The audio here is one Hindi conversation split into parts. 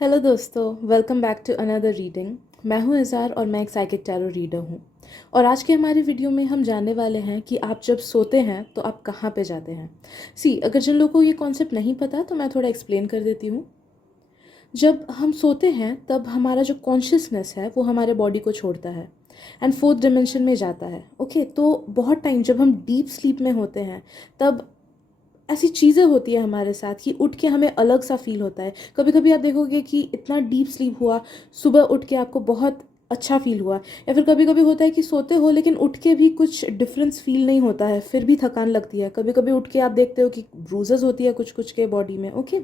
हेलो दोस्तों, welcome back to another reading. मैं हूं इज़ार और मैं एक साइकिक टैरो रीडर हूं। और आज के हमारे वीडियो में हम जानने वाले हैं कि आप जब सोते हैं तो आप कहाँ पे जाते हैं। अगर जिन लोगों को ये कॉन्सेप्ट नहीं पता तो मैं थोड़ा एक्सप्लेन कर देती हूँ। जब हम सोते हैं तब हमारा जो कॉन्शियसनेस है वो हमारे बॉडी को छोड़ता है एंड फोर्थ डिमेंशन में जाता है। ओके, तो बहुत टाइम जब हम डीप स्लीप में होते हैं तब ऐसी चीज़ें होती है हमारे साथ कि उठ के हमें अलग सा फील होता है। कभी कभी आप देखोगे कि इतना डीप स्लीप हुआ, सुबह उठ के आपको बहुत अच्छा फील हुआ। या फिर कभी कभी होता है कि सोते हो लेकिन उठ के भी कुछ डिफरेंस फील नहीं होता है, फिर भी थकान लगती है। कभी कभी उठ के आप देखते हो कि ब्रूजेस होती है कुछ कुछ के बॉडी में। ओके,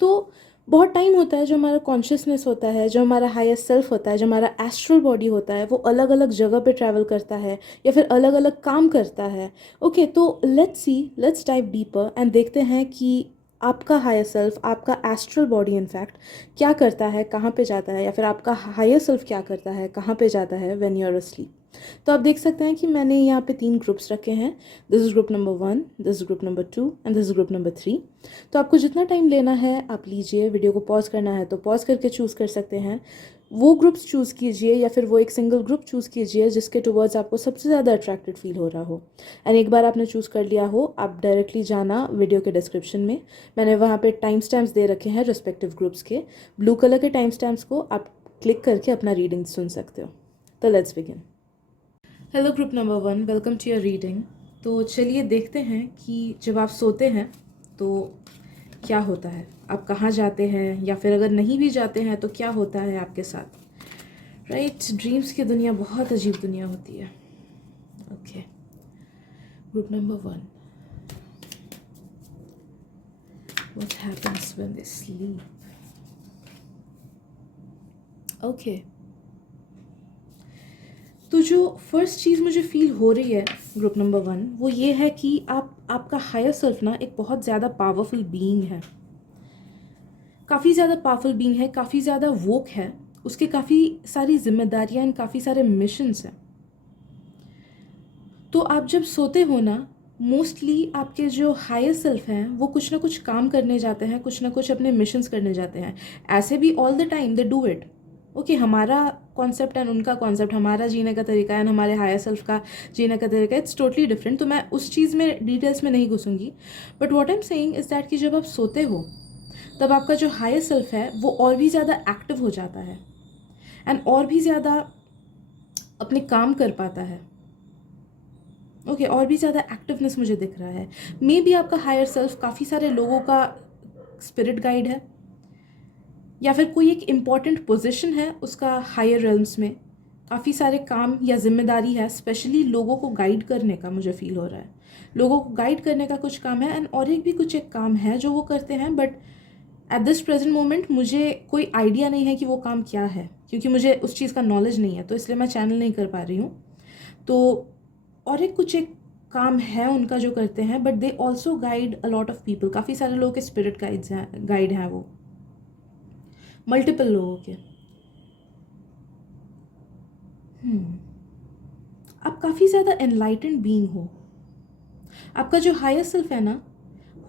तो बहुत टाइम होता है जो हमारा कॉन्शियसनेस होता है, जो हमारा हायर सेल्फ होता है, जो हमारा एस्ट्रल बॉडी होता है, वो अलग अलग जगह पे ट्रैवल करता है या फिर अलग अलग काम करता है। ओके, तो लेट्स डाइव डीपर एंड देखते हैं कि आपका हायर सेल्फ, आपका एस्ट्रल बॉडी इनफैक्ट क्या करता है, कहाँ पे जाता है, या फिर आपका हायर सेल्फ क्या करता है, कहाँ पे जाता है व्हेन यू आर अस्लीप। तो आप देख सकते हैं कि मैंने यहाँ पे 3 ग्रुप्स रखे हैं। This is group number 1, this is group number 2 and this is group number 3। तो आपको जितना टाइम लेना है आप लीजिए। वीडियो को पॉज करना है तो पॉज करके चूज़ कर सकते हैं। वो ग्रुप्स चूज़ कीजिए या फिर वो एक सिंगल ग्रुप चूज़ कीजिए जिसके टुवर्ड्स आपको सबसे ज़्यादा अट्रैक्टेड फील हो रहा हो। एंड एक बार आपने चूज़ कर लिया हो, आप डायरेक्टली जाना वीडियो के डिस्क्रिप्शन में। मैंने वहाँ पे टाइम स्टैम्प्स दे रखे हैं रिस्पेक्टिव ग्रुप्स के। ब्लू कलर के टाइम स्टैम्प्स को आप क्लिक करके अपना रीडिंग सुन सकते हो। तो let's begin. Hello group number 1, welcome to your reading. तो चलिए देखते हैं कि जब आप सोते हैं तो क्या होता है, आप कहाँ जाते हैं, या फिर अगर नहीं भी जाते हैं तो क्या होता है आपके साथ। राइट, ड्रीम्स की दुनिया बहुत अजीब दुनिया होती है। Okay, group number 1, what happens when they sleep. Okay, तो जो फर्स्ट चीज़ मुझे फील हो रही है ग्रुप नंबर 1, वो ये है कि आपका हायर सेल्फ ना एक बहुत ज़्यादा पावरफुल बीइंग है। काफ़ी ज़्यादा पावरफुल बीइंग है, काफ़ी ज़्यादा वोक है। उसके काफ़ी सारी जिम्मेदारियाँ एंड काफ़ी सारे मिशंस हैं। तो आप जब सोते हो ना, मोस्टली आपके जो हायर सेल्फ हैं वो कुछ ना कुछ काम करने जाते हैं, कुछ ना कुछ अपने मिशंस करने जाते हैं। ऐसे भी all the time they do it. Okay, हमारा कॉन्सेप्ट एंड उनका कॉन्सेप्ट, हमारा जीने का तरीका एंड हमारे हायर सेल्फ का जीने का तरीका, इट्स टोटली डिफरेंट। तो मैं उस चीज़ में डिटेल्स में नहीं घुसूंगी। But what I am saying is that कि जब आप सोते हो तब आपका जो हायर सेल्फ है वो और भी ज़्यादा एक्टिव हो जाता है एंड और भी ज़्यादा अपने काम कर पाता है। ओके, और भी ज़्यादा एक्टिवनेस मुझे दिख रहा है। मे बी आपका हायर सेल्फ काफ़ी सारे लोगों का स्पिरिट गाइड है, या फिर कोई एक इम्पॉर्टेंट पोजिशन है उसका हायर रेल्म्स में। काफ़ी सारे काम या जिम्मेदारी है, स्पेशली लोगों को गाइड करने का मुझे फील हो रहा है। लोगों को गाइड करने का कुछ काम है एंड और एक भी कुछ एक काम है जो वो करते हैं। But at this present moment मुझे कोई आइडिया नहीं है कि वो काम क्या है, क्योंकि मुझे उस चीज़ का नॉलेज नहीं है, तो इसलिए मैं चैनल नहीं कर पा रही हूँ। तो और एक कुछ एक काम है उनका जो करते हैं, but they also guide a lot of people. काफ़ी सारे लोगों के स्पिरिट गाइड्स हैं, गाइड हैं वो, मल्टीपल लोगों के। आप काफ़ी ज़्यादा एनलाइटेंड बीइंग हो। आपका जो हायर सेल्फ है ना,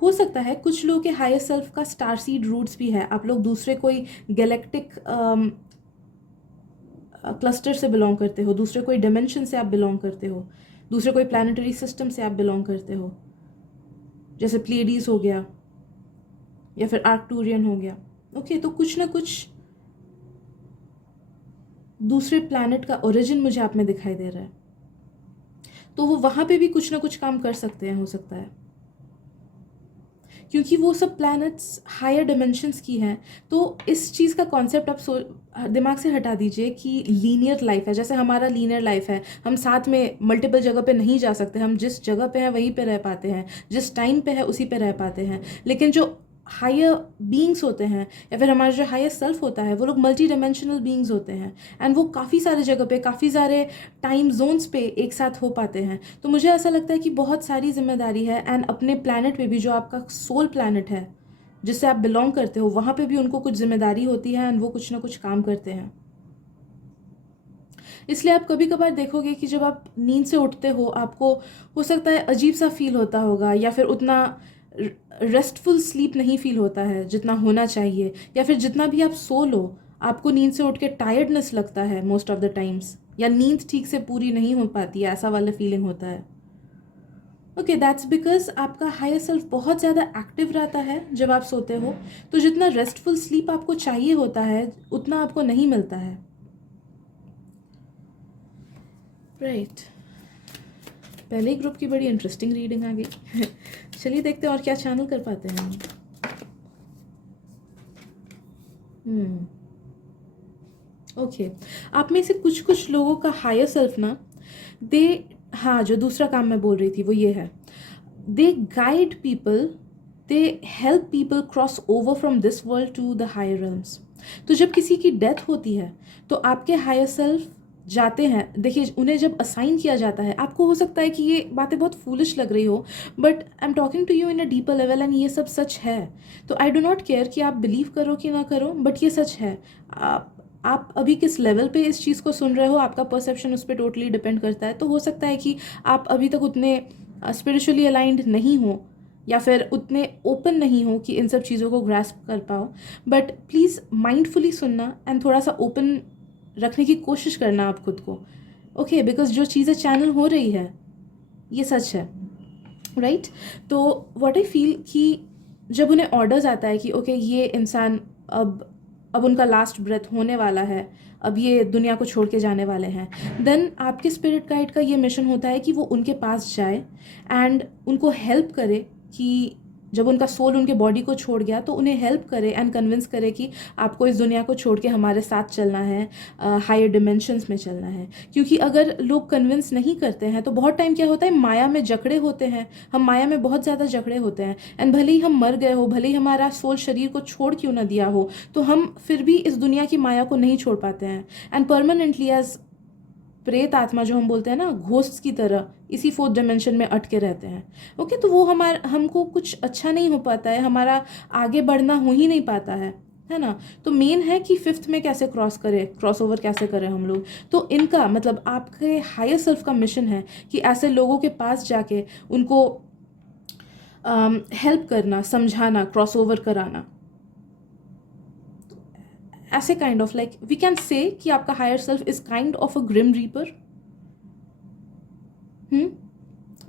हो सकता है कुछ लोगों के हायर सेल्फ का स्टार सीड रूट्स भी है। आप लोग दूसरे कोई गैलेक्टिक क्लस्टर से बिलोंग करते हो, दूसरे कोई डिमेंशन से आप बिलोंग करते हो, दूसरे कोई प्लानिटरी सिस्टम से आप बिलोंग करते हो, जैसे प्लेडीज हो गया या फिर आर्कटूरियन हो गया। ओके, तो कुछ ना कुछ दूसरे प्लैनेट का ओरिजिन मुझे आप में दिखाई दे रहा है। तो वो वहाँ पे भी कुछ ना कुछ काम कर सकते हैं, हो सकता है, क्योंकि वो सब प्लैनेट्स हायर डिमेंशंस की हैं। तो इस चीज़ का कॉन्सेप्ट आप दिमाग से हटा दीजिए कि लीनियर लाइफ है। जैसे हमारा लीनियर लाइफ है, हम साथ में मल्टीपल जगह पे नहीं जा सकते, हम जिस जगह पे हैं वहीं पे रह पाते हैं, जिस टाइम पे है उसी पे रह पाते हैं। लेकिन जो हायर बीइंग्स होते हैं या फिर हमारा जो हायर सेल्फ होता है, वो लोग मल्टी डायमेंशनल बीइंग्स होते हैं एंड वो काफ़ी सारे जगह पे, काफ़ी सारे टाइम जोन्स पे एक साथ हो पाते हैं। तो मुझे ऐसा लगता है कि बहुत सारी जिम्मेदारी है एंड अपने प्लैनेट पे भी, जो आपका सोल प्लैनेट है जिससे आप बिलोंग करते हो, वहाँ पे भी उनको कुछ जिम्मेदारी होती है एंड वो कुछ ना कुछ काम करते हैं। इसलिए आप कभी कभार देखोगे कि जब आप नींद से उठते हो, आपको हो सकता है अजीब सा फील होता होगा, या फिर उतना रेस्टफुल स्लीप नहीं फील होता है जितना होना चाहिए, या फिर जितना भी आप सो लो आपको नींद से उठ के टायर्डनेस लगता है मोस्ट ऑफ द टाइम्स, या नींद ठीक से पूरी नहीं हो पाती है, ऐसा वाला फीलिंग होता है। ओके, दैट्स बिकॉज आपका हायर सेल्फ बहुत ज़्यादा एक्टिव रहता है जब आप सोते हो, तो जितना रेस्टफुल स्लीप आपको चाहिए होता है उतना आपको नहीं मिलता है। राइट, पहले ही ग्रुप की बड़ी इंटरेस्टिंग रीडिंग आ गई। चलिए देखते हैं और क्या चैनल कर पाते हैं हम। ओके, आप में से कुछ कुछ लोगों का हायर सेल्फ ना, दे, हाँ, जो दूसरा काम मैं बोल रही थी वो ये है, they guide people, they help people cross over from this world to the higher realms। तो जब किसी की डेथ होती है तो आपके हायर सेल्फ जाते हैं, देखिए उन्हें जब असाइन किया जाता है, आपको हो सकता है कि ये बातें बहुत फूलिश लग रही हो, but I am talking to you in a deeper level and ये सब सच है। तो आई डो नॉट केयर कि आप बिलीव करो कि ना करो, बट ये सच है। आप अभी किस लेवल पे इस चीज़ को सुन रहे हो, आपका परसेप्शन उस पर टोटली डिपेंड करता है। तो हो सकता है कि आप अभी तक उतने स्पिरिचुअली अलाइंड नहीं हो, या फिर उतने ओपन नहीं हो कि इन सब चीज़ों को ग्रास्प कर पाओ, बट प्लीज़ माइंडफुली सुनना एंड थोड़ा सा ओपन रखने की कोशिश करना आप खुद को। ओके, बिकॉज जो चीज़ें चैनल हो रही है ये सच है, राइट। तो व्हाट आई फील कि जब उन्हें ऑर्डर्स आता है कि ओके ये इंसान अब उनका लास्ट ब्रेथ होने वाला है, अब ये दुनिया को छोड़ के जाने वाले हैं, देन आपके स्पिरिट गाइड का ये मिशन होता है कि वो उनके पास जाए एंड उनको हेल्प करे कि जब उनका सोल उनके बॉडी को छोड़ गया तो उन्हें हेल्प करे एंड कन्विंस करे कि आपको इस दुनिया को छोड़ के हमारे साथ चलना है, हायर डिमेंशंस में चलना है। क्योंकि अगर लोग कन्विंस नहीं करते हैं तो बहुत टाइम क्या होता है, माया में जकड़े होते हैं, हम माया में बहुत ज़्यादा जकड़े होते हैं, एंड भले ही हम मर गए हो, भले ही हमारा सोल शरीर को छोड़ क्यों ना दिया हो, तो हम फिर भी इस दुनिया की माया को नहीं छोड़ पाते हैं एंड परमानेंटली एज प्रेत आत्मा जो हम बोलते हैं ना, घोस्ट की तरह इसी फोर्थ डायमेंशन में अटके रहते हैं। ओके, तो वो हमको कुछ अच्छा नहीं हो पाता है, हमारा आगे बढ़ना हो ही नहीं पाता है ना। तो मेन है कि फिफ्थ में कैसे क्रॉस ओवर कैसे करें हम लोग। तो इनका मतलब आपके हायर सेल्फ का मिशन है कि ऐसे लोगों के पास जाके उनको हेल्प करना, समझाना, क्रॉस ओवर कराना। ऐसे kind of like we can say कि आपका higher self is kind of a grim reaper.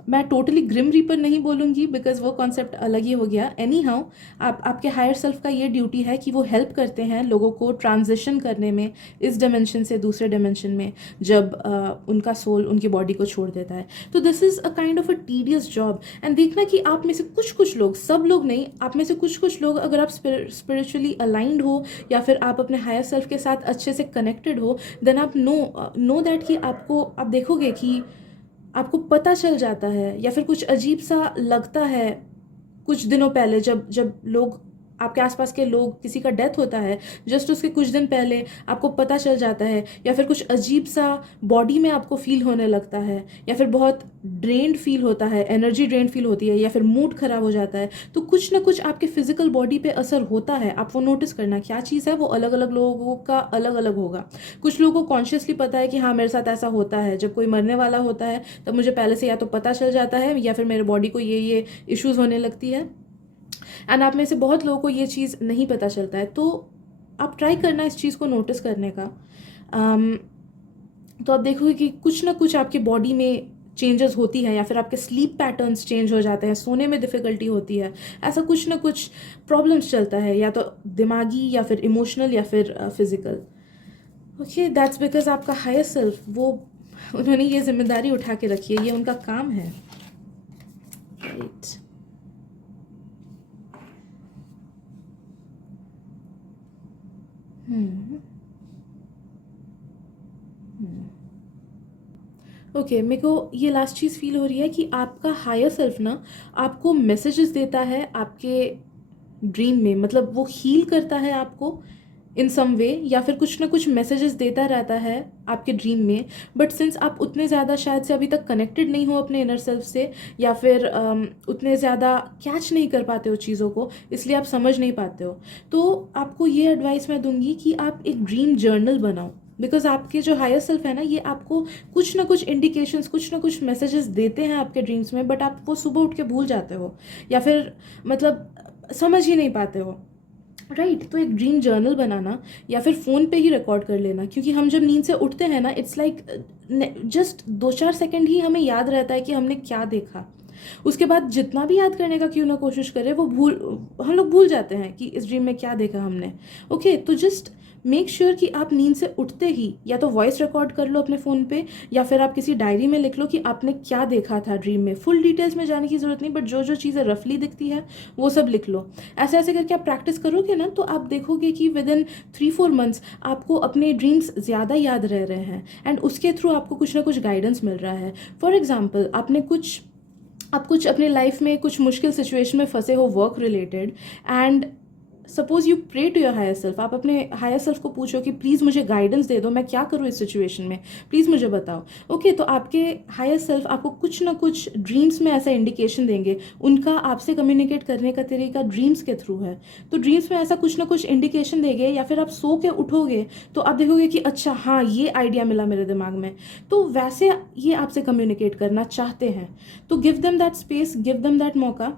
मैं टोटली ग्रिम रीपर नहीं बोलूँगी बिकॉज वो कॉन्सेप्ट अलग ही हो गया। एनी हाउ आपके हायर सेल्फ का ये ड्यूटी है कि वो हेल्प करते हैं लोगों को ट्रांजिशन करने में, इस डायमेंशन से दूसरे डायमेंशन में, जब उनका सोल उनकी बॉडी को छोड़ देता है। तो this is a kind of a tedious job. And देखना कि आप में से कुछ कुछ लोग, सब लोग नहीं, आप में से कुछ कुछ लोग अगर आप स्पिरिचुअली अलाइंड हो या फिर आप अपने हायर सेल्फ के साथ अच्छे से कनेक्टेड हो, देन आप नो दैट कि आप देखोगे कि आपको पता चल जाता है या फिर कुछ अजीब सा लगता है कुछ दिनों पहले, जब जब लोग आपके आसपास के लोग, किसी का डेथ होता है, जस्ट उसके कुछ दिन पहले आपको पता चल जाता है, या फिर कुछ अजीब सा बॉडी में आपको फील होने लगता है, या फिर बहुत ड्रेन्ड फील होता है, एनर्जी ड्रेन्ड फील होती है, या फिर मूड खराब हो जाता है, तो कुछ ना कुछ आपके फिजिकल बॉडी पे असर होता है। आप वो नोटिस करना क्या चीज़ है, वो अलग अलग लोगों का अलग अलग होगा। कुछ लोगों को कॉन्शियसली पता है कि हाँ मेरे साथ ऐसा होता है, जब कोई मरने वाला होता है तब मुझे पहले से या तो पता चल जाता है या फिर मेरे बॉडी को ये इश्यूज़ होने लगती है। एंड आप में से बहुत लोगों को ये चीज़ नहीं पता चलता है, तो आप ट्राई करना इस चीज़ को नोटिस करने का। तो आप देखोगे कि कुछ ना कुछ आपकी बॉडी में चेंजेस होती है, या फिर आपके स्लीप पैटर्न्स चेंज हो जाते हैं, सोने में डिफ़िकल्टी होती है, ऐसा कुछ ना कुछ प्रॉब्लम्स चलता है, या तो दिमागी या फिर इमोशनल या फिर फिजिकल। ओके, दैट्स बिकॉज आपका हायर सेल्फ, वो उन्होंने ये जिम्मेदारी उठा के रखी है, ये उनका काम है, राइट। ओके, मेरे को ये लास्ट चीज़ फील हो रही है कि आपका हायर सेल्फ ना आपको मैसेजेस देता है आपके ड्रीम में, मतलब वो हील करता है आपको इन सम वे, या फिर कुछ ना कुछ मैसेजेस देता रहता है आपके ड्रीम में। बट सिंस आप उतने ज़्यादा शायद से अभी तक कनेक्टेड नहीं हो अपने इनर सेल्फ से, या फिर उतने ज़्यादा कैच नहीं कर पाते हो चीज़ों को, इसलिए आप समझ नहीं पाते हो। तो आपको ये एडवाइस मैं दूंगी कि आप एक ड्रीम जर्नल बनाओ। बिकॉज आपके जो हायर सेल्फ है ना, ये आपको कुछ ना कुछ इंडिकेशंस, कुछ ना कुछ मैसेजेस देते हैं आपके ड्रीम्स में, बट आप वो सुबह उठ के भूल जाते हो या फिर मतलब समझ ही नहीं पाते हो, राइट। तो एक ड्रीम जर्नल बनाना या फिर फ़ोन पे ही रिकॉर्ड कर लेना, क्योंकि हम जब नींद से उठते हैं ना, इट्स लाइक जस्ट 2-4 सेकंड ही हमें याद रहता है कि हमने क्या देखा। उसके बाद जितना भी याद करने का क्यों ना कोशिश करें, वो हम लोग भूल जाते हैं कि इस ड्रीम में क्या देखा हमने। ओके, तो जस्ट मेक श्योर कि आप नींद से उठते ही या तो वॉइस रिकॉर्ड कर लो अपने फ़ोन पे, या फिर आप किसी डायरी में लिख लो कि आपने क्या देखा था ड्रीम में। फुल डिटेल्स में जाने की ज़रूरत नहीं, बट जो जो चीज़ें रफली दिखती है वो सब लिख लो। ऐसे ऐसे करके आप प्रैक्टिस करोगे ना, तो आप देखोगे कि विद इन 3-4 मंथ्स आपको अपने ड्रीम्स ज़्यादा याद रह रहे हैं, एंड उसके थ्रू आपको कुछ ना कुछ गाइडेंस मिल रहा है। फॉर एग्जाम्पल, आप कुछ अपने लाइफ में कुछ मुश्किल सिचुएशन में फंसे हो work related, and suppose you pray to your higher self. आप अपने हायर सेल्फ को पूछो कि प्लीज़ मुझे गाइडेंस दे दो, मैं क्या करूँ इस सिचुएशन में, प्लीज़ मुझे बताओ। ओके, तो आपके हायर सेल्फ आपको कुछ ना कुछ ड्रीम्स में ऐसा इंडिकेशन देंगे। उनका आपसे कम्युनिकेट करने का तरीका ड्रीम्स के थ्रू है, तो ड्रीम्स में ऐसा कुछ ना कुछ इंडिकेशन देंगे, या फिर आप सो के उठोगे तो आप देखोगे कि अच्छा हाँ, ये आइडिया मिला मेरे दिमाग में, तो वैसे ये आपसे कम्युनिकेट करना चाहते हैं। तो give them that space, give them that मौका,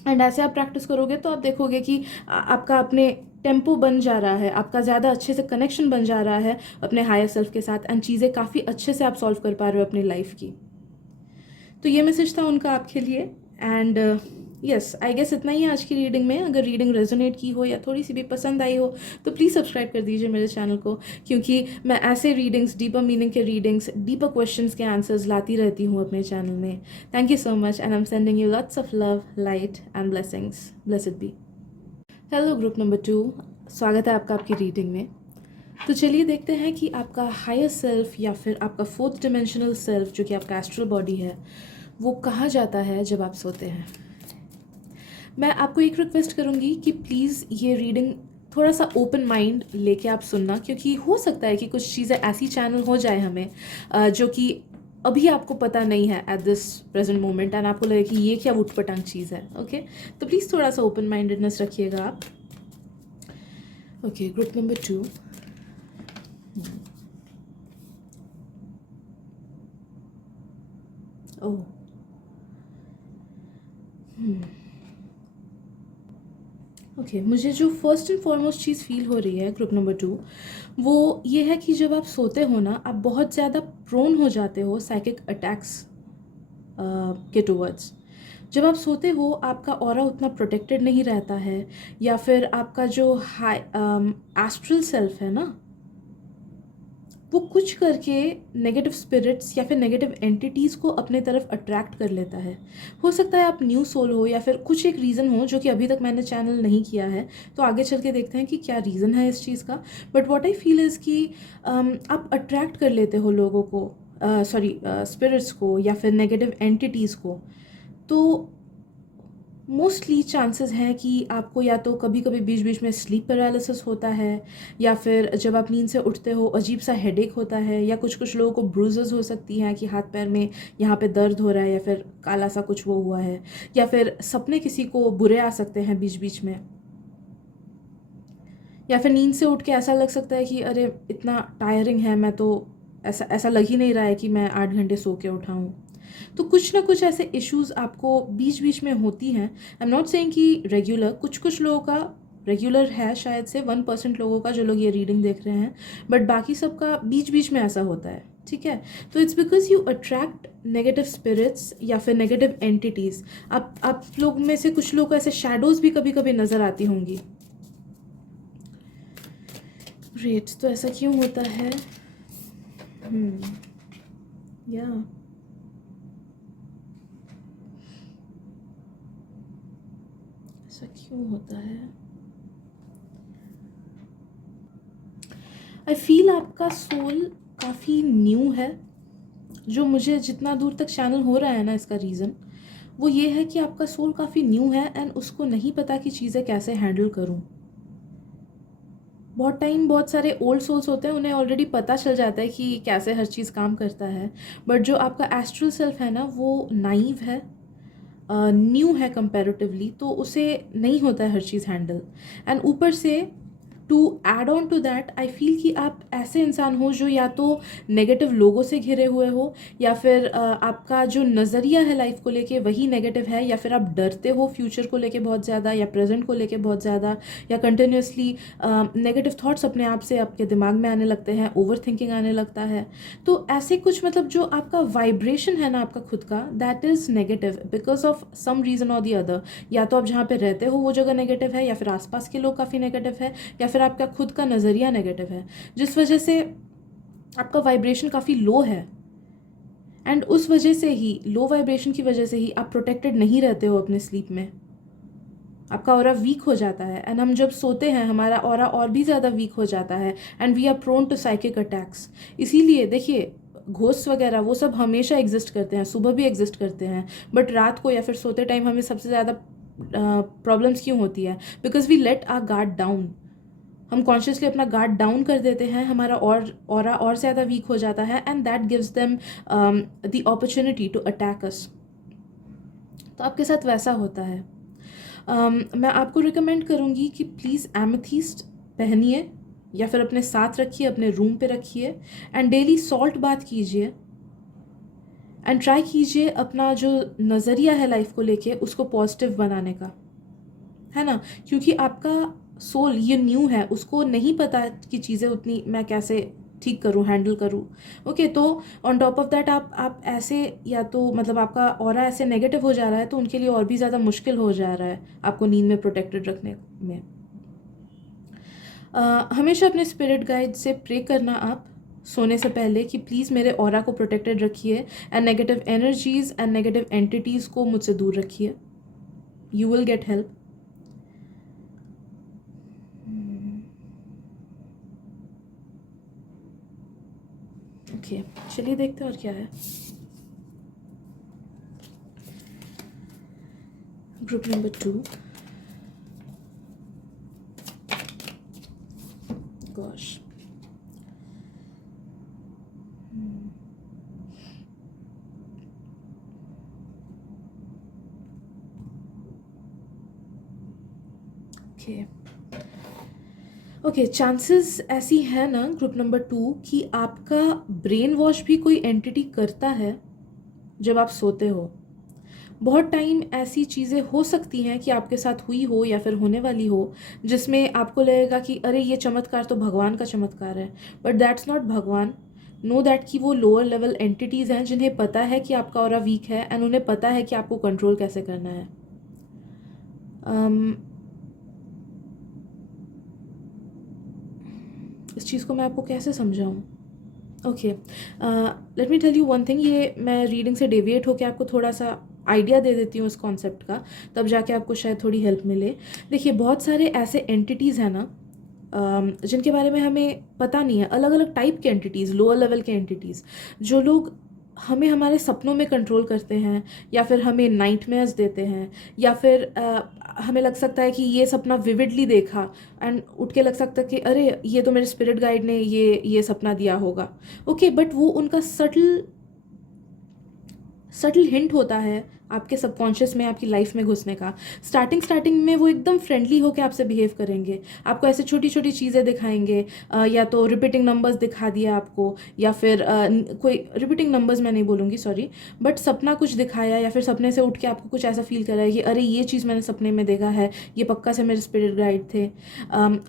एंड ऐसे आप प्रैक्टिस करोगे तो आप देखोगे कि आपका अपने टेम्पो बन जा रहा है, आपका ज़्यादा अच्छे से कनेक्शन बन जा रहा है अपने हायर सेल्फ के साथ, एंड चीज़ें काफ़ी अच्छे से आप सॉल्व कर पा रहे हो अपनी लाइफ की। तो ये मैसेज था उनका आपके लिए, एंड यस, आई गेस इतना ही है आज की रीडिंग में। अगर रीडिंग रेजोनेट की हो या थोड़ी सी भी पसंद आई हो तो प्लीज़ सब्सक्राइब कर दीजिए मेरे चैनल को, क्योंकि मैं ऐसे रीडिंग्स, डीपर मीनिंग के रीडिंग्स, डीपर क्वेश्चंस के आंसर्स लाती रहती हूँ अपने चैनल में। Thank you so much, and I am sending you lots of love, light and blessings. Blessed be. Hello group number 2, स्वागत है आपका आपकी रीडिंग में। तो चलिए देखते हैं कि आपका हायर सेल्फ या फिर आपका फोर्थ डिमेंशनल सेल्फ, जो कि आपका एस्ट्रल बॉडी है, वो कहाँ जाता है जब आप सोते हैं। मैं आपको एक रिक्वेस्ट करूँगी कि प्लीज़ ये रीडिंग थोड़ा सा ओपन माइंड लेके आप सुनना, क्योंकि हो सकता है कि कुछ चीज़ें ऐसी चैनल हो जाए हमें जो कि अभी आपको पता नहीं है at this present moment, and आपको लगे कि ये क्या उटपटांग चीज़ है। ओके, तो प्लीज़ थोड़ा सा ओपन माइंडेडनेस रखिएगा आप। Okay, group number 2। ओह, ओके, मुझे जो first and foremost cheese feel हो रही है ग्रुप नंबर 2, वो ये है कि जब आप सोते हो ना, आप बहुत ज़्यादा प्रोन हो जाते हो साइकिक अटैक्स के टूवर्ड्स। जब आप सोते हो आपका ऑरा उतना प्रोटेक्टेड नहीं रहता है, या फिर आपका जो हाई एस्ट्रल सेल्फ है ना, वो कुछ करके नेगेटिव स्पिरिट्स या फिर नेगेटिव एंटिटीज़ को अपने तरफ अट्रैक्ट कर लेता है। हो सकता है आप न्यू सोल हो, या फिर कुछ एक रीज़न हो जो कि अभी तक मैंने चैनल नहीं किया है, तो आगे चल के देखते हैं कि क्या रीज़न है इस चीज़ का। But what I feel is कि आप अट्रैक्ट कर लेते हो लोगों को, सॉरी स्पिरिट्स को या फिर नेगेटिव एंटिटीज़ को। तो मोस्टली चांसेस हैं कि आपको या तो कभी कभी बीच बीच में स्लीप पैरालिसिस होता है, या फिर जब आप नींद से उठते हो अजीब सा हेडेक होता है, या कुछ कुछ लोगों को ब्रूजेस हो सकती हैं कि हाथ पैर में यहाँ पे दर्द हो रहा है, या फिर काला सा कुछ वो हुआ है, या फिर सपने किसी को बुरे आ सकते हैं बीच बीच में, या फिर नींद से उठ के ऐसा लग सकता है कि अरे इतना टायरिंग है, मैं तो ऐसा ऐसा लग ही नहीं रहा है कि मैं 8 घंटे सो के उठा हूँ। तो कुछ ना कुछ ऐसे इश्यूज आपको बीच बीच में होती हैं। आई एम नॉट सेइंग कि रेगुलर, कुछ कुछ लोगों का रेगुलर है, शायद से 1% लोगों का जो लोग ये रीडिंग देख रहे हैं, बट बाकी सबका बीच बीच में ऐसा होता है। ठीक है, तो it's because you attract negative spirits या फिर नेगेटिव एंटिटीज़। आप लोग में से कुछ लोग को ऐसे शैडोज़ भी कभी कभी नज़र आती होंगी। ग्रेट, तो ऐसा क्यों होता है? या ऐसा क्यों होता है? आई फील आपका सोल काफ़ी न्यू है। जो मुझे जितना दूर तक चैनल हो रहा है ना, इसका रीज़न वो ये है कि आपका सोल काफ़ी न्यू है, एंड उसको नहीं पता कि चीज़ें कैसे हैंडल करूँ। बहुत सारे ओल्ड सोल्स होते हैं, उन्हें ऑलरेडी पता चल जाता है कि कैसे हर चीज़ काम करता है, बट जो आपका एस्ट्रल सेल्फ है ना, वो नाइव है, न्यू है कंपैरेटिवली, तो उसे नहीं होता है हर चीज़ हैंडल। एंड ऊपर से to add on to that I feel कि आप ऐसे इंसान हो जो या तो नेगेटिव लोगों से घिरे हुए हो, या फिर आपका जो नज़रिया है लाइफ को लेके वही नेगेटिव है, या फिर आप डरते हो फ्यूचर को लेके बहुत ज़्यादा, या प्रेजेंट को लेके बहुत ज़्यादा, या कंटिन्यूसली नेगेटिव थॉट्स अपने आप से आपके दिमाग में आने लगते हैं, ओवर थिंकिंग आने लगता है। तो ऐसे कुछ मतलब जो आपका वाइब्रेशन है ना आपका खुद का, that is negative because of some reason और दी अदर। या तो आप जहाँ पे रहते हो वो जगह नेगेटिव है, या फिर आसपास के लोग काफ़ी नेगेटिव है, या फिर आपका खुद का नज़रिया नेगेटिव है, जिस वजह से आपका वाइब्रेशन काफ़ी लो है। एंड उस वजह से ही, लो वाइब्रेशन की वजह से ही आप प्रोटेक्टेड नहीं रहते हो अपने स्लीप में, आपका ऑरा वीक हो जाता है। एंड हम जब सोते हैं हमारा ऑरा और भी ज़्यादा वीक हो जाता है, and we are prone to psychic attacks. इसीलिए देखिए, घोस्ट वगैरह वो सब हमेशा एग्जिस्ट करते हैं, सुबह भी एग्जिस्ट करते हैं, बट रात को या फिर सोते टाइम हमें सबसे ज़्यादा प्रॉब्लम्स क्यों होती है? Because we let our guard down. हम कॉन्शियसली अपना गार्ड डाउन कर देते हैं, हमारा ऑरा और ज़्यादा वीक हो जाता है, and that gives them the opportunity to attack us. तो आपके साथ वैसा होता है। मैं आपको रिकमेंड करूँगी कि प्लीज़ एमेथीस्ट पहनिए, या फिर अपने साथ रखिए, अपने रूम पे रखिए, एंड डेली सॉल्ट बाथ कीजिए, एंड ट्राई कीजिए अपना जो नज़रिया है लाइफ को लेके उसको पॉजिटिव बनाने का, है ना? क्योंकि आपका सोल ये न्यू है, उसको नहीं पता कि चीज़ें उतनी मैं कैसे ठीक करूँ, हैंडल करूँ। ओके, तो ऑन टॉप ऑफ दैट आप ऐसे, या तो मतलब आपका ऑरा ऐसे नेगेटिव हो जा रहा है, तो उनके लिए और भी ज़्यादा मुश्किल हो जा रहा है आपको नींद में प्रोटेक्टेड रखने में। हमेशा अपने स्पिरिट गाइड से प्रे करना आप सोने से पहले कि प्लीज़ मेरे ऑरा को प्रोटेक्टेड रखिए, and negative energies and negative entities को मुझसे दूर रखिए। You will get help. Okay, चलिए देखते हैं और क्या है। Group number 2। Gosh, okay okay, chances ऐसी है ना ग्रुप नंबर 2 कि आपका ब्रेन वॉश भी कोई एंटिटी करता है जब आप सोते हो। बहुत टाइम ऐसी चीज़ें हो सकती हैं कि आपके साथ हुई हो या फिर होने वाली हो, जिसमें आपको लगेगा कि अरे ये चमत्कार तो भगवान का चमत्कार है, बट दैट्स नॉट भगवान। नो दैट कि वो लोअर लेवल एंटिटीज़ हैं जिन्हें पता है कि आपका ऑरा वीक है, एंड उन्हें पता है कि आपको कंट्रोल कैसे करना है। इस चीज़ को मैं आपको कैसे समझाऊँ? Okay, let me tell you one thing. ये मैं रीडिंग से डेविएट होकर आपको थोड़ा सा आइडिया दे देती हूँ इस कॉन्सेप्ट का, तब जाके आपको शायद थोड़ी हेल्प मिले। देखिए, बहुत सारे ऐसे एंटिटीज़ हैं ना जिनके बारे में हमें पता नहीं है, अलग अलग टाइप के एंटिटीज़, लोअर लेवल के एंटिटीज़, जो लोग हमें हमारे सपनों में कंट्रोल करते हैं, या फिर हमें नाइटमेयर्स देते हैं, या फिर हमें लग सकता है कि ये सपना विविडली देखा, एंड उठ के लग सकता है कि अरे ये तो मेरे स्पिरिट गाइड ने ये सपना दिया होगा। ओके, बट वो उनका सटल हिंट होता है आपके सबकॉन्शियस में, आपकी लाइफ में घुसने का। स्टार्टिंग में वो एकदम फ्रेंडली होकर आपसे बिहेव करेंगे, आपको ऐसे छोटी छोटी चीज़ें दिखाएंगे, या तो रिपीटिंग नंबर्स दिखा दिया आपको, या फिर कोई रिपीटिंग नंबर्स मैं नहीं बोलूँगी, सॉरी, बट सपना कुछ दिखाया, या फिर सपने से उठ के आपको कुछ ऐसा फील कराया कि अरे ये चीज़ मैंने सपने में देखा है, ये पक्का से मेरे स्पिरिट गाइड थे।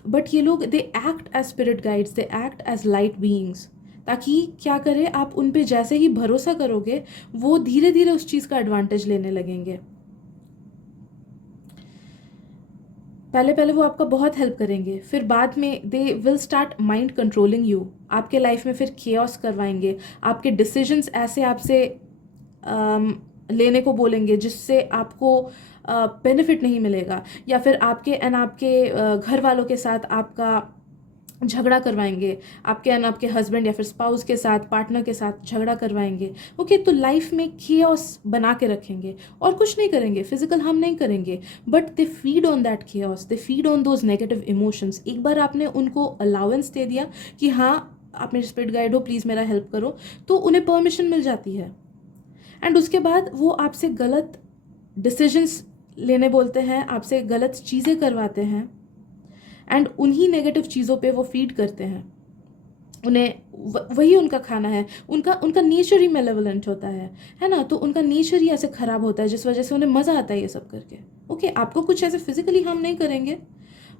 बट ये लोग, they act as spirit guides, they act as light beings, ताकि क्या करें, आप उन पे जैसे ही भरोसा करोगे वो धीरे धीरे उस चीज़ का एडवांटेज लेने लगेंगे। पहले पहले वो आपका बहुत हेल्प करेंगे, फिर बाद में they will start mind controlling you. आपके लाइफ में फिर केओस करवाएंगे, आपके डिसीजंस ऐसे आपसे लेने को बोलेंगे जिससे आपको बेनिफिट नहीं मिलेगा, या फिर आपके घर वालों के साथ आपका झगड़ा करवाएंगे, आपके हस्बैंड या फिर स्पाउस के साथ, पार्टनर के साथ झगड़ा करवाएंगे। ओके, तो लाइफ में केओस बना के रखेंगे, और कुछ नहीं करेंगे, फिजिकल हार्म नहीं करेंगे, but they feed on that chaos, they feed on those negative emotions. एक बार आपने उनको अलाउंस दे दिया कि हाँ आप मेरे स्पिरिट गाइड हो, प्लीज़ मेरा हेल्प करो, तो उन्हें परमिशन मिल जाती है, एंड उसके बाद वो आपसे गलत डिसीजंस लेने बोलते हैं, आपसे गलत चीज़ें करवाते हैं, एंड उन्हीं नेगेटिव चीज़ों पे वो फीड करते हैं, उन्हें वही उनका खाना है, उनका उनका नेचर ही मेलेवलेंट होता है ना, तो उनका नेचर ही ऐसे ख़राब होता है जिस वजह से उन्हें मज़ा आता है ये सब करके। ओके, आपको कुछ ऐसे फिजिकली हार्म नहीं करेंगे,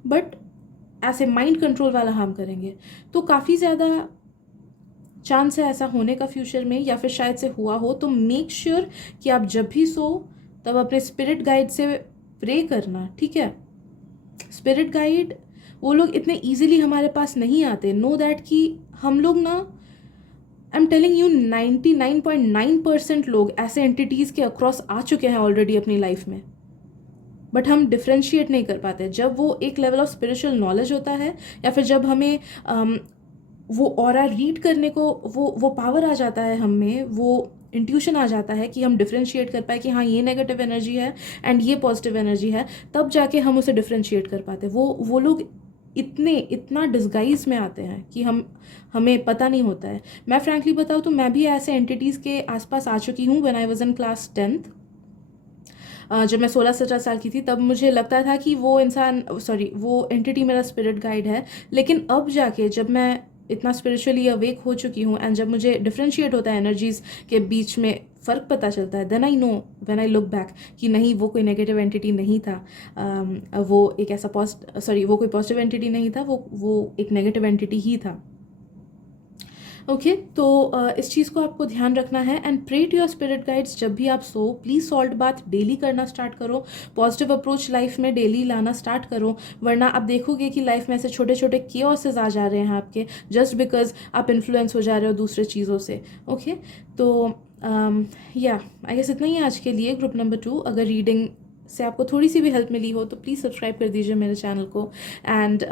बट ऐसे माइंड कंट्रोल वाला हार्म करेंगे। तो काफ़ी ज़्यादा चांस है ऐसा होने का फ्यूचर में, या फिर शायद से हुआ हो। तो मेक श्योर कि आप जब भी सो तब अपने स्पिरिट गाइड से प्रे करना, ठीक है। स्पिरिट गाइड वो लोग इतने इजीली हमारे पास नहीं आते। नो दैट कि हम लोग ना, आई एम टेलिंग यू 99.9% लोग ऐसे एंटिटीज़ के अक्रॉस आ चुके हैं ऑलरेडी अपनी लाइफ में, बट हम डिफ्रेंशिएट नहीं कर पाते। जब वो एक लेवल ऑफ स्पिरिचुअल नॉलेज होता है, या फिर जब हमें वो ऑरा रीड करने को वो पावर आ जाता है हम में, वो इंट्यूशन आ जाता है कि हम डिफ्रेंशिएट कर पाए कि हाँ ये नेगेटिव एनर्जी है एंड ये पॉजिटिव एनर्जी है, तब जाके हम उसे डिफ्रेंशिएट कर पाते। वो लोग इतना डिस्गाइज में आते हैं कि हमें पता नहीं होता है। मैं फ्रैंकली बताऊँ तो मैं भी ऐसे एंटिटीज़ के आसपास आ चुकी हूँ। When I was in class 10th, जब मैं 16-17 साल की थी, तब मुझे लगता था कि वो एंटिटी मेरा स्पिरिट गाइड है। लेकिन अब जाके जब मैं इतना स्पिरिचुअली अवेक हो चुकी हूँ एंड जब मुझे डिफ्रेंशिएट होता है एनर्जीज़ के बीच में फ़र्क पता चलता है, then I know, when I look back, कि नहीं वो कोई नेगेटिव एंटिटी नहीं था। वो एक ऐसा वो कोई पॉजिटिव एंटिटी नहीं था, वो एक नेगेटिव एंटिटी ही था। ओके, तो इस चीज़ को आपको ध्यान रखना है। And pray to your spirit guides जब भी आप सो। प्लीज़ सॉल्ट बाथ डेली करना स्टार्ट करो। पॉजिटिव अप्रोच लाइफ में डेली लाना स्टार्ट करो, वरना आप देखोगे कि लाइफ में ऐसे छोटे छोटे केओसेस आ जा रहे हैं आपके, जस्ट बिकॉज आप इन्फ्लुएंस हो जा रहे हो दूसरे चीज़ों से। ओके, तो या आई गेस इतना ही आज के लिए। ग्रुप नंबर 2, अगर रीडिंग से आपको थोड़ी सी भी हेल्प मिली हो तो प्लीज़ सब्सक्राइब कर दीजिए मेरे चैनल को, एंड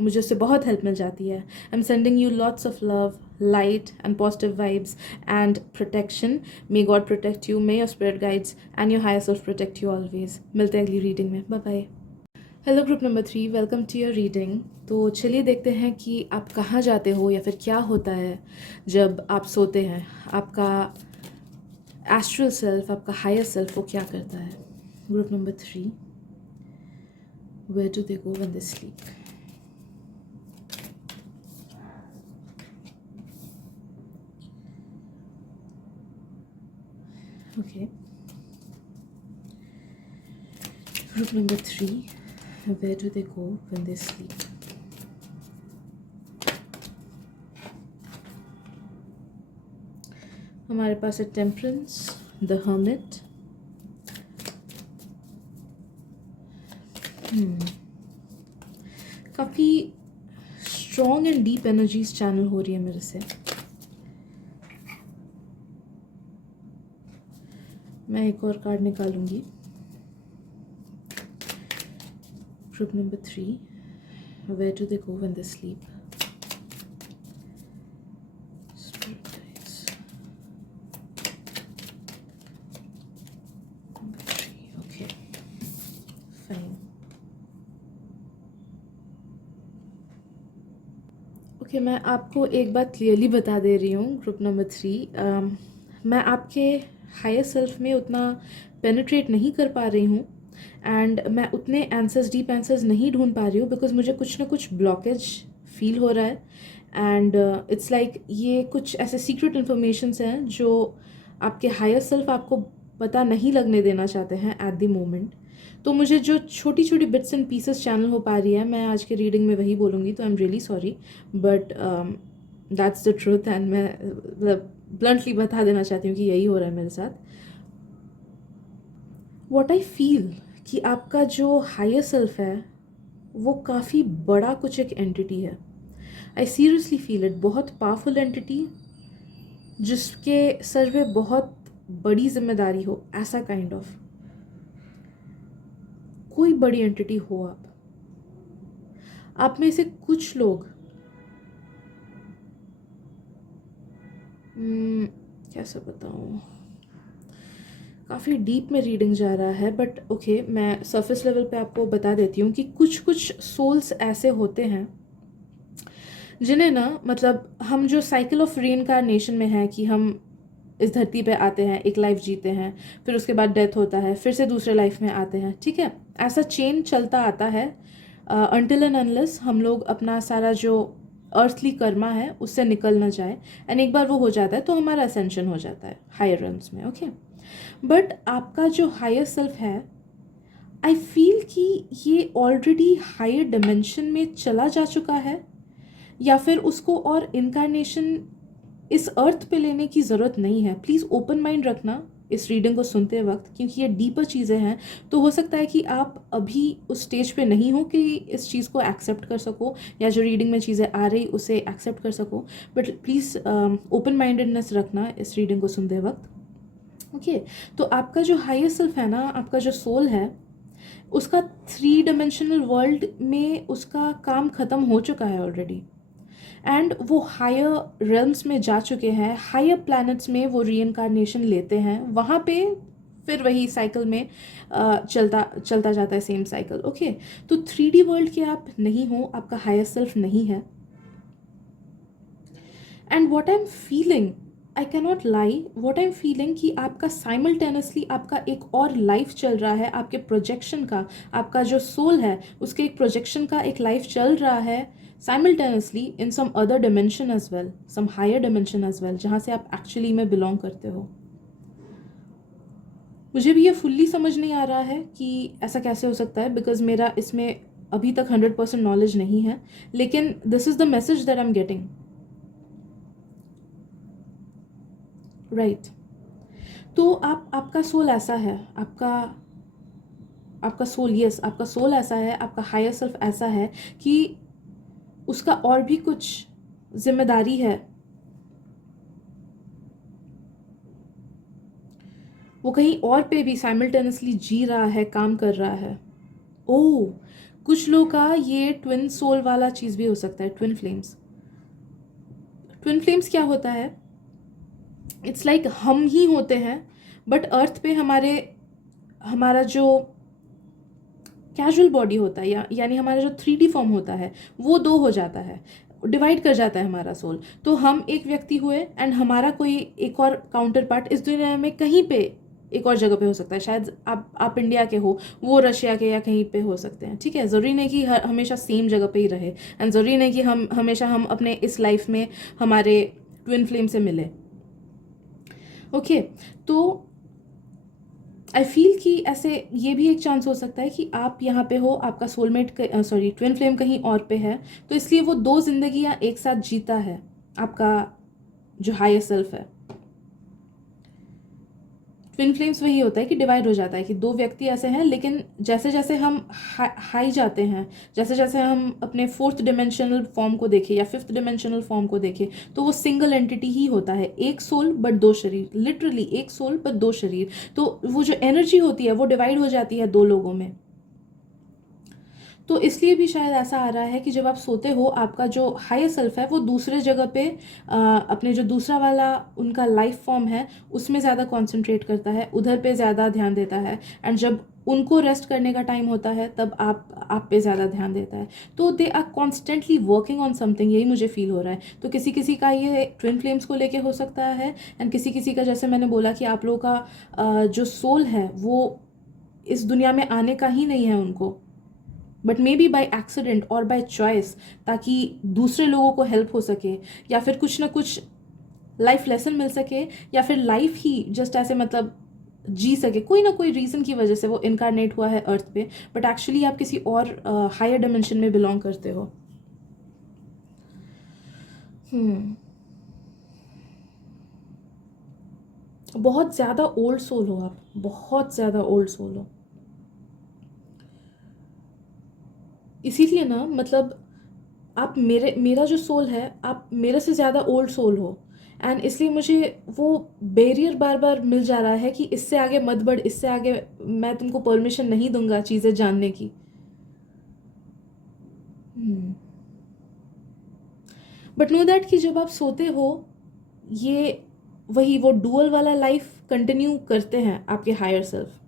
मुझे उससे बहुत हेल्प मिल जाती है। I am sending you lots of love, light and positive vibes and protection. May God protect you, may your spirit guides and your higher self protect you always. मिलते हैं अगली रीडिंग में। Bye bye. Hello group number 3, welcome to your reading. तो चलिए देखते हैं कि आप कहाँ जाते हो या फिर क्या होता है जब आप सोते हैं। आपका एस्ट्रल सेल्फ, आपका हायर सेल्फ, वो क्या करता है। Group number 3, where do they go when they sleep? Okay. Group number 3, where do they go when they sleep? हमारे पास है टेम्परेंस, द हर्मिट, काफ़ी strong and deep energies channel हो रही है मेरे से। मैं एक और कार्ड निकालूंगी। Group number 3, where do they go when they sleep? Spirit guides. Number 3, okay, fine. Okay, मैं आपको एक बात क्लियरली बता दे रही हूँ ग्रुप नंबर 3, मैं आपके हायर सेल्फ में उतना पेनिट्रेट नहीं कर पा रही हूँ, एंड मैं उतने आंसर्स, डीप आंसर्स नहीं ढूंढ पा रही हूँ, बिकॉज मुझे कुछ ना कुछ ब्लॉकेज फील हो रहा है। एंड इट्स लाइक ये कुछ ऐसे सीक्रेट इन्फॉर्मेशंस हैं जो आपके हायर सेल्फ आपको पता नहीं लगने देना चाहते हैं एट द मोमेंट। तो मुझे जो छोटी छोटी बिट्स एंड पीसेस चैनल हो पा रही है, मैं आज के रीडिंग में वही बोलूँगी। तो I am really sorry, but that's the truth. And मैं मतलब ब्लंटली बता देना चाहती हूँ कि यही हो रहा है मेरे साथ। व्हाट आई फील कि आपका जो हायर सेल्फ है वो काफ़ी बड़ा कुछ एक एंटिटी है। आई सीरियसली फील इट, बहुत पावरफुल एंटिटी जिसके सर पे बहुत बड़ी जिम्मेदारी हो, ऐसा काइंड ऑफ कोई बड़ी एंटिटी हो। आप में से कुछ लोग कैसे बताऊँ, काफ़ी डीप में रीडिंग जा रहा है, बट ओके, मैं सरफेस लेवल पे आपको बता देती हूँ कि कुछ कुछ सोल्स ऐसे होते हैं जिन्हें ना, मतलब हम जो साइकिल ऑफ रीइंकार्नेशन में है कि हम इस धरती पे आते हैं, एक लाइफ जीते हैं, फिर उसके बाद डेथ होता है, फिर से दूसरे लाइफ में आते हैं, ठीक है, ऐसा चेन चलता आता है अनटिल एंड अनलेस हम लोग अपना सारा जो अर्थली कर्मा है उससे निकल ना जाए, एंड एक बार वो हो जाता है तो हमारा असेंशन हो जाता है हायर रेल्म्स में। ओके, बट आपका जो हायर सेल्फ है, आई फील कि ये ऑलरेडी हायर डिमेंशन में चला जा चुका है, या फिर उसको और इनकारनेशन इस अर्थ पे लेने की ज़रूरत नहीं है। प्लीज़ ओपन माइंड रखना इस रीडिंग को सुनते वक्त, क्योंकि ये डीपर चीज़ें हैं। तो हो सकता है कि आप अभी उस स्टेज पे नहीं हो कि इस चीज़ को एक्सेप्ट कर सको, या जो रीडिंग में चीज़ें आ रही उसे एक्सेप्ट कर सको, बट प्लीज़ ओपन माइंडेडनेस रखना इस रीडिंग को सुनते वक्त। ओके, तो आपका जो हायर सेल्फ है ना, आपका जो सोल है, उसका 3 डायमेंशनल वर्ल्ड में उसका काम ख़त्म हो चुका है ऑलरेडी, एंड वो हायर रेल्म्स में जा चुके हैं। हायर प्लैनेट्स में वो रीइंकारनेशन लेते हैं, वहाँ पे फिर वही साइकिल में चलता जाता है, सेम साइकिल। ओके, तो 3D वर्ल्ड के आप नहीं हो, आपका हायर सेल्फ नहीं है। And what I am feeling, I cannot lie, what I am feeling कि आपका साइमल्टेनियसली आपका एक और लाइफ चल रहा है, आपके प्रोजेक्शन का, आपका जो सोल है उसके एक प्रोजेक्शन का एक लाइफ चल रहा है simultaneously in some other dimension as well, some higher dimension as well, जहाँ से आप एक्चुअली में बिलोंग करते हो। मुझे भी ये फुल्ली समझ नहीं आ रहा है कि ऐसा कैसे हो सकता है, बिकॉज मेरा इसमें अभी तक 100% नॉलेज नहीं है, लेकिन this is the message that I am getting. Right, तो आपका सोल ऐसा है, आपका सोल, यस, आपका सोल ऐसा है, आपका हायर सेल्फ ऐसा है कि उसका और भी कुछ जिम्मेदारी है, वो कहीं और पे भी साइमल्टेनियसली जी रहा है, काम कर रहा है। ओह, कुछ लोगों का ये ट्विन सोल वाला चीज़ भी हो सकता है, ट्विन फ्लेम्स। ट्विन फ्लेम्स क्या होता है? इट्स लाइक हम ही होते हैं, बट अर्थ पे हमारा जो कैजुअल बॉडी होता है, यानी हमारा जो 3D फॉर्म होता है, वो दो हो जाता है, डिवाइड कर जाता है हमारा सोल। तो हम एक व्यक्ति हुए, एंड हमारा कोई एक और काउंटर पार्ट इस दुनिया में कहीं पे एक और जगह पे हो सकता है। शायद आप इंडिया के हो, वो रशिया के या कहीं पे हो सकते हैं। ठीक है, ज़रूरी नहीं कि हमेशा सेम जगह पे ही रहे, एंड ज़रूरी नहीं कि हम हमेशा अपने इस लाइफ में हमारे ट्विन फ्लेम से मिले। ओके, तो आई फील कि ऐसे ये भी एक चांस हो सकता है कि आप यहाँ पे हो, आपका सोलमेट ट्विन फ्लेम कहीं और पे है, तो इसलिए वो 2 जिंदगियाँ एक साथ जीता है, आपका जो हायर सेल्फ है। ट्विन फ्लेम्स वही होता है कि डिवाइड हो जाता है कि 2 व्यक्ति ऐसे हैं, लेकिन जैसे जैसे हम हाई जाते हैं, जैसे जैसे हम अपने 4th डिमेंशनल फॉर्म को देखें या 5th डिमेंशनल फॉर्म को देखें, तो वो सिंगल एंटिटी ही होता है, एक सोल बट 2 शरीर, लिटरली एक सोल बट 2 शरीर। तो वो जो एनर्जी होती है वो डिवाइड हो जाती है 2 लोगों में। तो इसलिए भी शायद ऐसा आ रहा है कि जब आप सोते हो, आपका जो हायर सेल्फ है वो दूसरे जगह पे अपने जो दूसरा वाला उनका लाइफ फॉर्म है उसमें ज़्यादा कॉन्सेंट्रेट करता है, उधर पे ज़्यादा ध्यान देता है, एंड जब उनको रेस्ट करने का टाइम होता है तब आप पे ज़्यादा ध्यान देता है। तो they are constantly working on something, यही मुझे फील हो रहा है। तो किसी किसी का ये ट्विन फ्लेम्स को लेके हो सकता है, एंड किसी किसी का, जैसे मैंने बोला कि आप लोगों का जो सोल है वो इस दुनिया में आने का ही नहीं है उनको, but may be by accident और बाय चॉइस, ताकि दूसरे लोगों को हेल्प हो सके, या फिर कुछ ना कुछ लाइफ लेसन मिल सके, या फिर लाइफ ही जस्ट ऐसे मतलब जी सके, कोई ना कोई रीज़न की वजह से वो इनकारनेट हुआ है अर्थ पे, बट एक्चुअली आप किसी और हायर डायमेंशन में बिलोंग करते हो। बहुत ज़्यादा ओल्ड सोल हो आप, बहुत ज़्यादा ओल्ड सोल हो, इसीलिए ना, मतलब आप मेरा जो सोल है, आप मेरे से ज़्यादा ओल्ड सोल हो, एंड इसलिए मुझे वो बैरियर बार बार मिल जा रहा है कि इससे आगे मत बढ़, इससे आगे मैं तुमको परमिशन नहीं दूंगा चीज़ें जानने की। बट नो दैट कि जब आप सोते हो, ये वो डुअल वाला लाइफ कंटिन्यू करते हैं आपके हायर सेल्फ।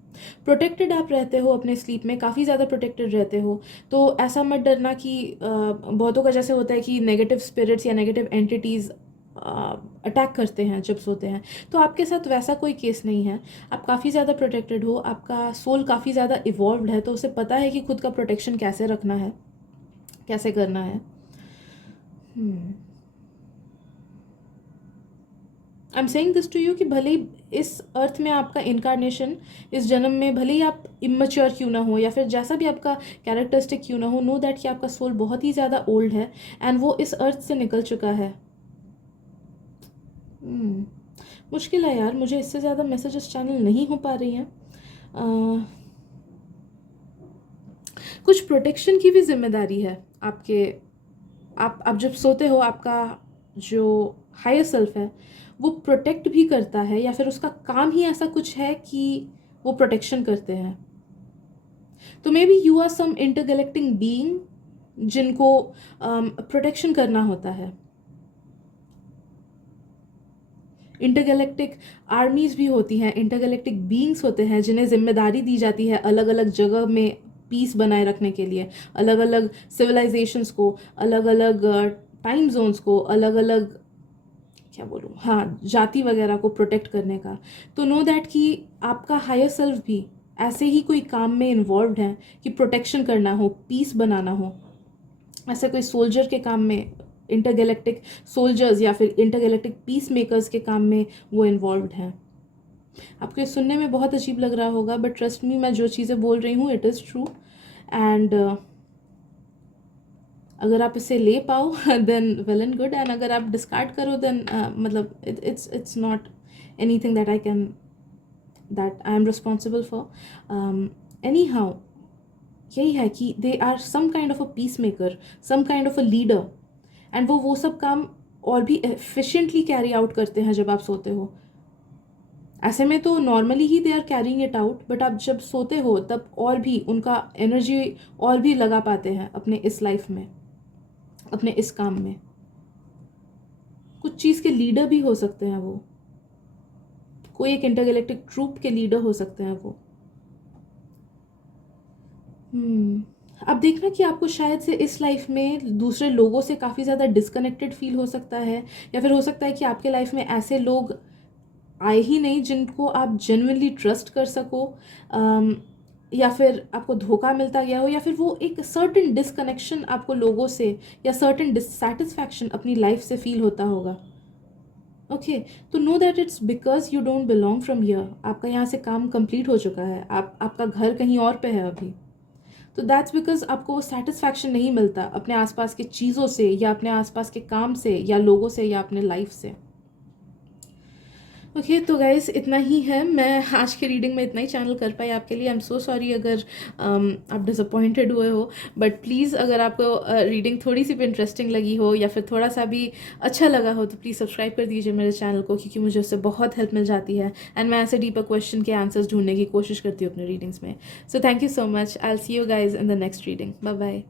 प्रोटेक्टेड आप रहते हो अपने स्लीप में, काफ़ी ज़्यादा प्रोटेक्टेड रहते हो। तो ऐसा मत डरना कि बहुतों का जैसे होता है कि नेगेटिव स्पिरिट्स या नेगेटिव एंटिटीज़ अटैक करते हैं जब सोते हैं, तो आपके साथ वैसा कोई केस नहीं है। आप काफ़ी ज़्यादा प्रोटेक्टेड हो, आपका सोल काफ़ी ज़्यादा इवॉल्व्ड है, तो उसे पता है कि खुद का प्रोटेक्शन कैसे रखना है। कैसे करना है। I am saying this to you कि भले ही इस अर्थ में आपका इनकारनेशन, इस जन्म में भले ही आप इमेच्योर क्यों ना हो या फिर जैसा भी आपका कैरेक्टरिस्टिक क्यों ना हो, नो दैट कि आपका सोल बहुत ही ज़्यादा ओल्ड है एंड वो इस अर्थ से निकल चुका है। मुश्किल है यार, मुझे इससे ज़्यादा मैसेजेस चैनल नहीं हो पा रही हैं। कुछ प्रोटेक्शन की भी जिम्मेदारी है आपके। आप जब सोते हो, आपका जो हायर सेल्फ है वो प्रोटेक्ट भी करता है, या फिर उसका काम ही ऐसा कुछ है कि वो प्रोटेक्शन करते हैं। तो maybe you are some intergalactic being जिनको प्रोटेक्शन करना होता है। इंटरगैलेक्टिक आर्मीज भी होती हैं, इंटरगैलेक्टिक बीइंग्स होते हैं जिन्हें जिम्मेदारी दी जाती है अलग अलग जगह में पीस बनाए रखने के लिए, अलग अलग सिविलाइजेशंस को, अलग अलग टाइम जोन्स को, अलग अलग क्या बोलूँ, हाँ, जाति वगैरह को प्रोटेक्ट करने का। तो नो दैट कि आपका हायर सेल्फ भी ऐसे ही कोई काम में इन्वॉल्व है कि प्रोटेक्शन करना हो, पीस बनाना हो। ऐसे कोई सोल्जर के काम में, इंटरगैलेक्टिक सोल्जर्स या फिर इंटरगैलेक्टिक पीस मेकर्स के काम में वो इन्वॉल्व हैं। आपको ये सुनने में बहुत अजीब लग रहा होगा, बट ट्रस्ट मी, मैं जो चीज़ें बोल रही हूँ इट इज़ ट्रू। एंड अगर आप इसे ले पाओ then well and good, and अगर आप डिस्कार्ड करो देन मतलब it's not anything that I can, that I am responsible for. Anyhow यही है कि they are some kind of a peacemaker, some kind of a leader, and वो सब काम और भी एफिशिएंटली कैरी आउट करते हैं जब आप सोते हो। ऐसे में तो नॉर्मली ही they are carrying it out, but आप जब सोते हो तब और भी उनका एनर्जी और भी लगा पाते हैं अपने इस लाइफ में, अपने इस काम में। कुछ चीज़ के लीडर भी हो सकते हैं वो, कोई एक इंटरगैलेक्टिक ट्रूप के लीडर हो सकते हैं वो। अब देखना कि आपको शायद से इस लाइफ में दूसरे लोगों से काफ़ी ज़्यादा डिस्कनेक्टेड फील हो सकता है, या फिर हो सकता है कि आपके लाइफ में ऐसे लोग आए ही नहीं जिनको आप जेन्युइनली ट्रस्ट कर सको, या फिर आपको धोखा मिलता गया हो, या फिर वो एक सर्टेन डिसकनेक्शन आपको लोगों से या सर्टेन डिससेटिस्फैक्शन अपनी लाइफ से फील होता होगा। ओके, तो know that it's because you don't belong from here. आपका यहाँ से काम कंप्लीट हो चुका है, आपका घर कहीं और पे है अभी। तो दैट्स बिकॉज आपको वो सेटिस्फैक्शन नहीं मिलता अपने आसपास के चीज़ों से, या अपने आसपास के काम से, या लोगों से, या अपने लाइफ से। ओके, तो गाइस इतना ही है, मैं आज के रीडिंग में इतना ही चैनल कर पाई आपके लिए। आई एम सो सॉरी अगर आप डिसअपॉइंटेड हुए हो, बट प्लीज़ अगर आपको रीडिंग थोड़ी सी भी इंटरेस्टिंग लगी हो या फिर थोड़ा सा भी अच्छा लगा हो तो प्लीज़ सब्सक्राइब कर दीजिए मेरे चैनल को, क्योंकि मुझे उससे बहुत हेल्प मिल जाती है एंड मैं ऐसे डीपर क्वेश्चन के आंसर्स ढूंढने की कोशिश करती हूँ अपने रीडिंग्स में। So thank you so much, I will see you guys in the next reading. Bye bye.